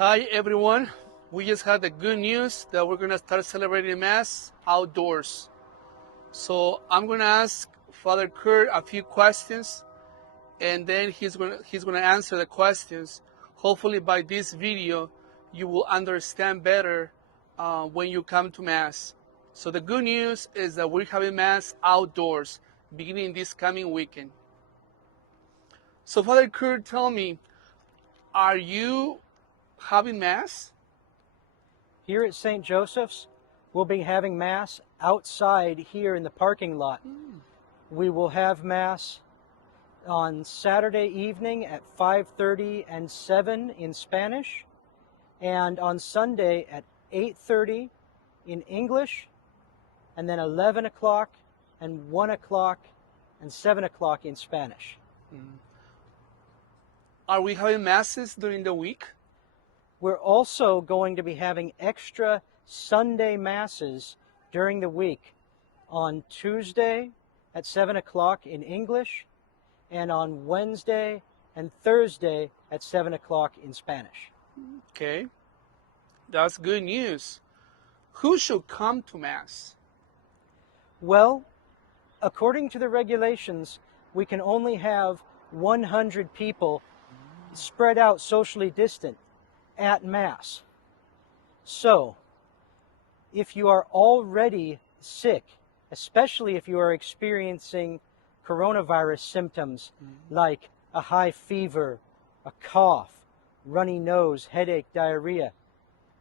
Hi everyone. We just had the good news that we're gonna start celebrating Mass outdoors. So I'm gonna ask Father Kurt a few questions, and then he's gonna answer the questions. Hopefully, by this video, you will understand better when you come to Mass. So the good news is that we're having Mass outdoors beginning this coming weekend. So Father Kurt, tell me, are you having Mass? Here at St. Joseph's, we'll be having Mass outside here in the parking lot. We will have Mass on Saturday evening at 5:30 and 7 in Spanish, and on Sunday at 8:30 in English, and then 11 o'clock and 1 o'clock and 7 o'clock in Spanish. Are we having Masses during the week? We're also going to be having extra Sunday Masses during the week on Tuesday at 7 o'clock in English, and on Wednesday and Thursday at 7 o'clock in Spanish. Okay, that's good news. Who should come to Mass? Well, according to the regulations, we can only have 100 people spread out socially distant at Mass. So, if you are already sick, especially if you are experiencing coronavirus symptoms like a high fever, a cough, runny nose, headache, diarrhea,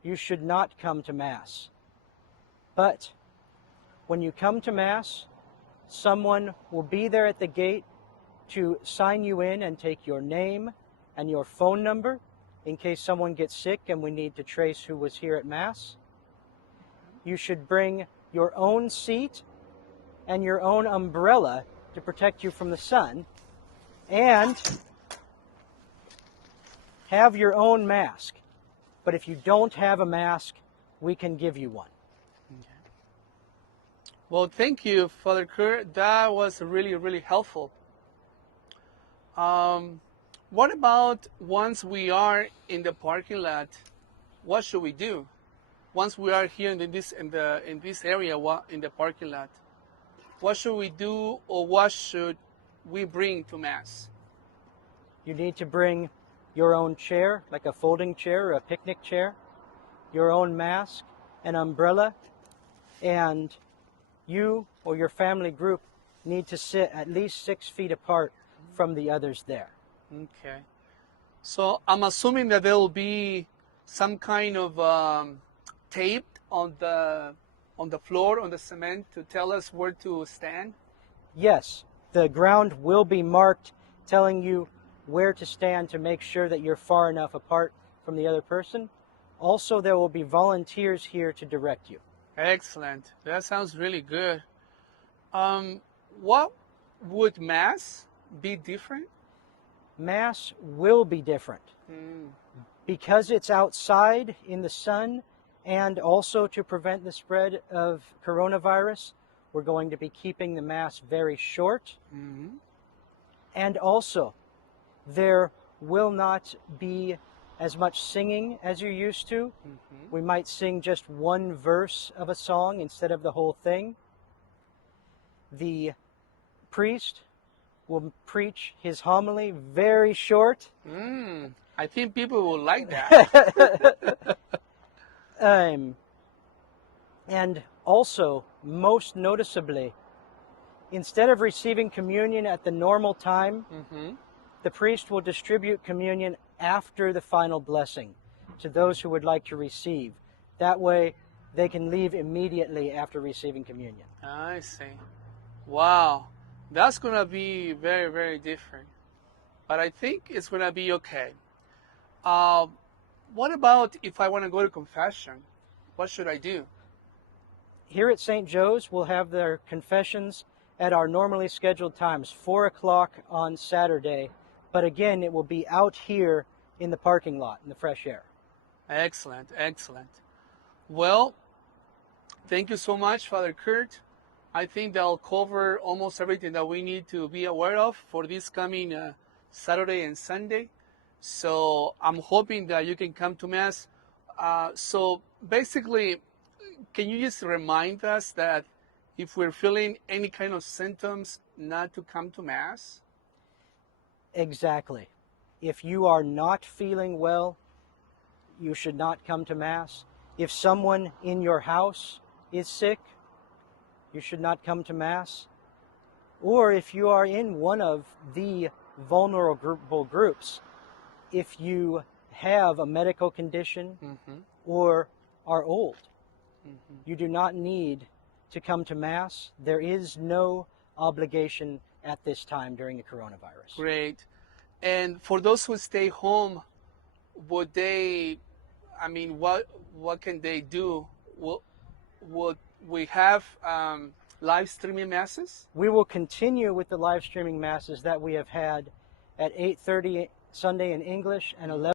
you should not come to Mass. But when you come to Mass, someone will be there at the gate to sign you in and take your name and your phone number in case someone gets sick and we need to trace who was here at Mass. You should bring your own seat and your own umbrella to protect you from the sun, and have your own mask. But if you don't have a mask, we can give you one. Well, thank you, Father Kurt. That was really, really helpful. What about once we are in the parking lot? What should we do? Once we are here in this area, in the parking lot, what should we do, or what should we bring to Mass? You need to bring your own chair, like a folding chair or a picnic chair, your own mask, an umbrella, and you or your family group need to sit at least 6 feet apart from the others there. Okay. So I'm assuming that there will be some kind of tape on the floor, on the cement, to tell us where to stand? Yes, the ground will be marked telling you where to stand to make sure that you're far enough apart from the other person. Also, there will be volunteers here to direct you. Excellent. That sounds really good. What would Mass be different? Mass will be different. Because it's outside in the sun, and also to prevent the spread of coronavirus, we're going to be keeping the Mass very short. And also, there will not be as much singing as you're used to. We might sing just one verse of a song instead of the whole thing. The priest will preach his homily very short. I think people will like that. And also, most noticeably, instead of receiving communion at the normal time, the priest will distribute communion after the final blessing to those who would like to receive. That way, they can leave immediately after receiving communion. I see. Wow. That's going to be very, very different. But I think it's going to be okay. What about if I want to go to confession? What should I do? Here at St. Joe's, we'll have their confessions at our normally scheduled times, 4 o'clock on Saturday. But again, it will be out here in the parking lot, in the fresh air. Excellent, excellent. Well, thank you so much, Father Kurt. I think that'll cover almost everything that we need to be aware of for this coming Saturday and Sunday. So I'm hoping that you can come to Mass. So basically, can you just remind us that if we're feeling any kind of symptoms, not to come to Mass? Exactly. If you are not feeling well, you should not come to Mass. If someone in your house is sick, you should not come to Mass. Or if you are in one of the vulnerable groups, if you have a medical condition Mm-hmm. or are old, you do not need to come to Mass. There is no obligation at this time during the coronavirus. Great. And for those who stay home, would they? I mean, what can they do? Would we have live streaming masses? We will continue with the live streaming masses that we have had at 8:30 Sunday in English and 11